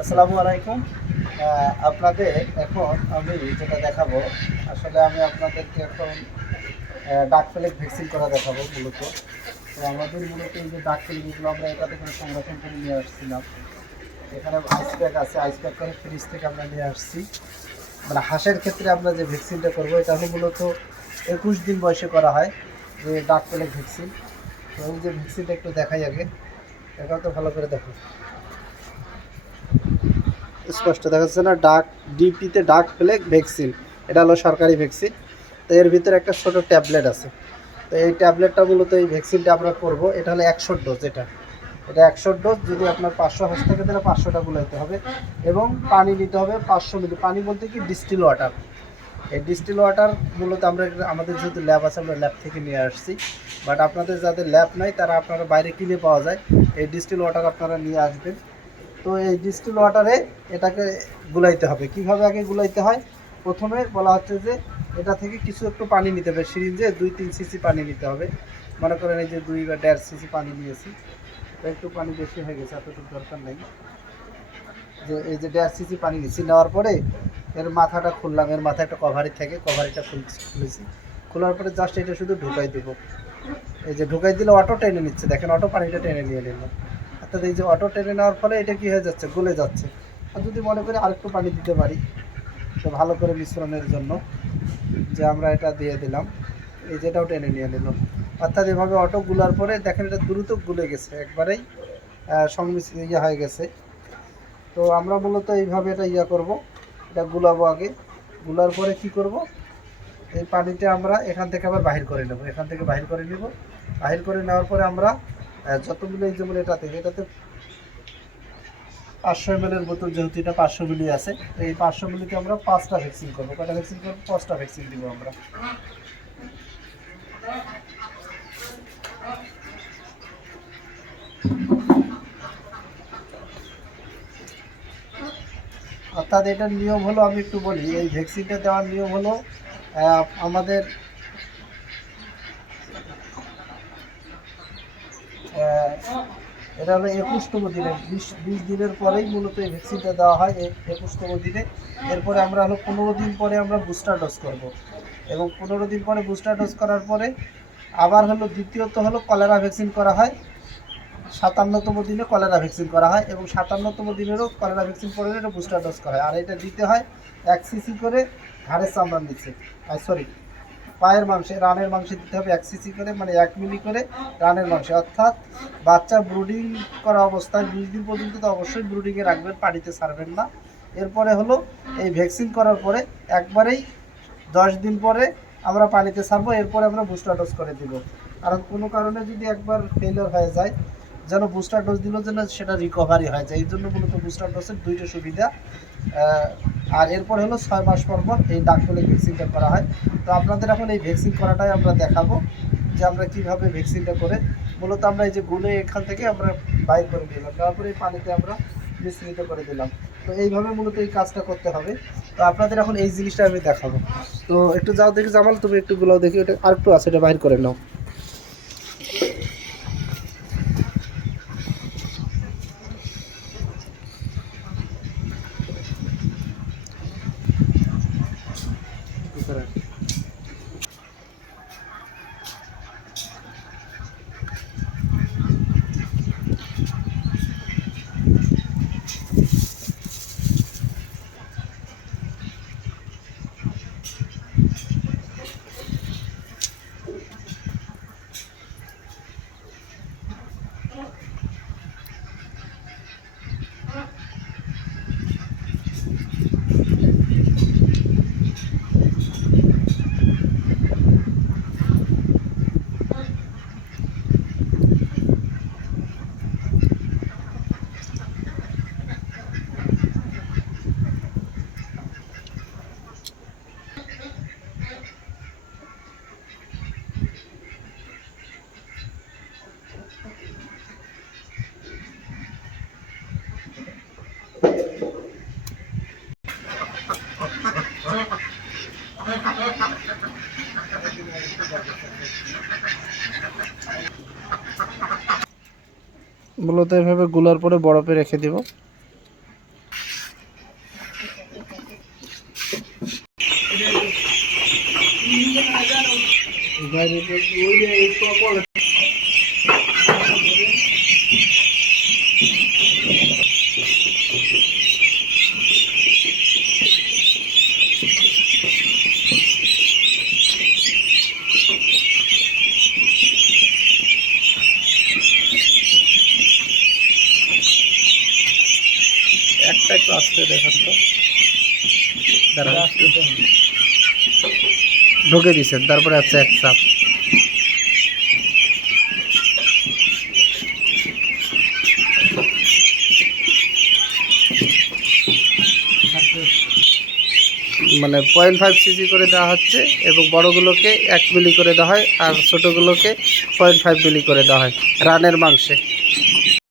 আসসালামু আলাইকুম। আপনাদের এখন আমি যেটা দেখাবো, আসলে আমি আপনাদেরকে এখন ডাক প্লেগ ভ্যাকসিন করা দেখাবো মূলত। তো আমাদের মূলত এই যে ডাক প্লেগগুলো আমরা এটা থেকে সংরক্ষণ করে নিয়ে আসছিলাম। এখানে আইস প্যাক আছে, আইস প্যাক করে ফ্রিজ থেকে আমরা নিয়ে আসছি। মানে হাঁসের ক্ষেত্রে আমরা যে ভ্যাকসিনটা করবো এটা হলো মূলত 21 দিন বয়সে করা হয়, যে ডাক প্লেগ ভ্যাকসিন। তো এই যে ভ্যাকসিনটা একটু দেখাই আগে, এটা তো ভালো করে দেখো, স্পষ্ট দেখা যাচ্ছে না? ডিপিতে ডাক প্লেগ ভ্যাকসিন, এটা হলো সরকারি ভ্যাকসিন। তো এর ভিতরে একটা ছোট ট্যাবলেট আছে। তো এই ট্যাবলেটটা মূলত এই ভ্যাকসিনটা আমরা করবো। এটা হলো 100 ডোজ। এটা 100 ডোজ। যদি আপনার 500 হাঁস থাকে তাহলে 500টা গুলাইতে হবে, এবং পানি নিতে হবে 500 মিলি। পানি বলতে কি, ডিস্টিল ওয়াটার। এই ডিস্টিল ওয়াটার মূলত আমরা আমাদের যেহেতু ল্যাব আছে, আমরা ল্যাব থেকে নিয়ে আসছি। বাট আপনাদের যাদের ল্যাব নাই তারা আপনারা বাইরে কিনে পাওয়া যায়, এই ডিস্টিল ওয়াটার আপনারা নিয়ে আসবেন। তো এই ডিস্টিল ওয়াটারে এটাকে গুলাইতে হবে। কিভাবে আগে গুলাইতে হয়, প্রথমে বলা হচ্ছে যে এটা থেকে কিছু একটু পানি নিতে হবে। সিরিঞ্জে 2-3 সিসি পানি নিতে হবে। মনে করেন এই যে 2 বা 1.5 সিসি পানি নিয়েছি। একটু পানি বেশি হয়ে গেছে, এতটুকু দরকার নেই। যে এই যে 1.5 সিসি পানি নিচ্ছি, নেওয়ার পরে এর মাথাটা খুললাম। এর মাথায় একটা কভারি থাকে, কভারিটা খুলেছি। খোলার পরে জাস্ট এটা শুধু ঢুকাই দেবো। এই যে ঢুকাই দিলে অটো টেনে নিচ্ছে, দেখেন অটো পানিটা টেনে নিয়ে নিল। অর্থাৎ এই যে অটো টেনে নেওয়ার ফলে এটা কি হয়ে যাচ্ছে, গলে যাচ্ছে। আর যদি মনে করি আরেকটু পানি দিতে পারি, তো ভালো করে মিশ্রণের জন্য যে আমরা এটা দিয়ে দিলাম, এই যেটাও টেনে নিয়ে নিল। অর্থাৎ এভাবে অটো গুলার পরে দেখেন এটা দ্রুত গুলে গেছে, একবারেই ইয়ে হয়ে গেছে। তো আমরা মূলত এইভাবে এটা করব, এটা গুলাবো আগে। গুলার পরে কি করব, এই পানিটা আমরা এখান থেকে আবার বাহির করে নেব। এখান থেকে বাহির করে নেব। বাহির করে নেওয়ার পরে আমরা যতগুলো, এই যেমন এটাতে 500 ml এর বোতল, যেহেতু এটা 500 মিলি আছে, তো এই 500 মিলিতে আমরা 5টা ভ্যাকসিন করবো। কয়টা ভ্যাকসিন করবো? 5টা ভ্যাকসিন দিব আমরা। অর্থাৎ এটার নিয়ম হলো, আমি একটু বলি, এই ভ্যাকসিনটা দেওয়ার নিয়ম হলো আমাদের এটা হলো 21তম দিনে, 20 দিনের পরেই মূলত এই ভ্যাকসিনটা দেওয়া হয়, 21তম দিনে। এরপরে আমরা হলো 15 দিন পরে আমরা বুস্টার ডোজ করব, এবং 15 দিন পরে বুস্টার ডোজ করার পরে আবার হলো দ্বিতীয়ত হলো কলেরা ভ্যাকসিন করা হয়। 57তম দিনে কলেরা ভ্যাকসিন করা হয়, এবং 57তম দিনেরও কলেরা ভ্যাকসিন পরে এটা বুস্টার ডোজ করা হয়। আর এটা দিতে হয় 1 সিসি করে ঘাড়ের চামড়ার নিচে, সরি, পায়ের মাংসে, রানের মাংসে দিতে হবে 1 সিসি করে, মানে 1 মিলি করে রানের মাংসে। অর্থাৎ বাচ্চা ব্রুডিং করা অবস্থায় 20 দিন পর্যন্ত তো অবশ্যই ব্রুডিংয়ে রাখবেন, পানিতে ছাড়বেন না। এরপরে হলো এই ভ্যাকসিন করার পরে একবারেই 10 দিন পরে আমরা পানিতে ছাড়বো। এরপরে আমরা বুস্টার ডোজ করে দিব। কারণ কোনো কারণে যদি একবার ফেলিওর হয়ে যায়, যেন বুস্টার ডোজ দিল যেন সেটা রিকভারি হয়ে যায়। এই জন্য মূলত বুস্টার ডোজের দুইটা সুবিধা। আর এরপর হলো 6 মাস পর পর এই ডাকফলে ভ্যাকসিনটা করা হয়। তো আপনাদের এখন এই ভ্যাকসিন করাটাই আমরা দেখাবো, যে আমরা কীভাবে ভ্যাকসিনটা করে মূলত আমরা এই যে গুলে এখান থেকে আমরা বাইর করে দিলাম, তারপরে এই পানিতে আমরা মিশ্রিত করে দিলাম। তো এইভাবে মূলত এই কাজটা করতে হবে। তো আপনাদের এখন এই জিনিসটা আমি দেখাবো। তো একটু যাও দেখি, জামাল তুমি একটু গুলাও দেখি, ওটা আরেকটু আছে, এটা বাইর করে নাও। মূলত এভাবে গুলার পরে বরফে রেখে দিব। একটা একটু আসতে দেখেন তো, দাঁড়ান, ঢুকে দিচ্ছেন, তারপরে আছে এক চাপ। মানে 0.5 cc করে দেওয়া হচ্ছে এবং বড়গুলোকে 1 মিলি করে দেওয়া হয় আর ছোটোগুলোকে 0.5 মিলি করে দেওয়া হয় রানের মাংসে।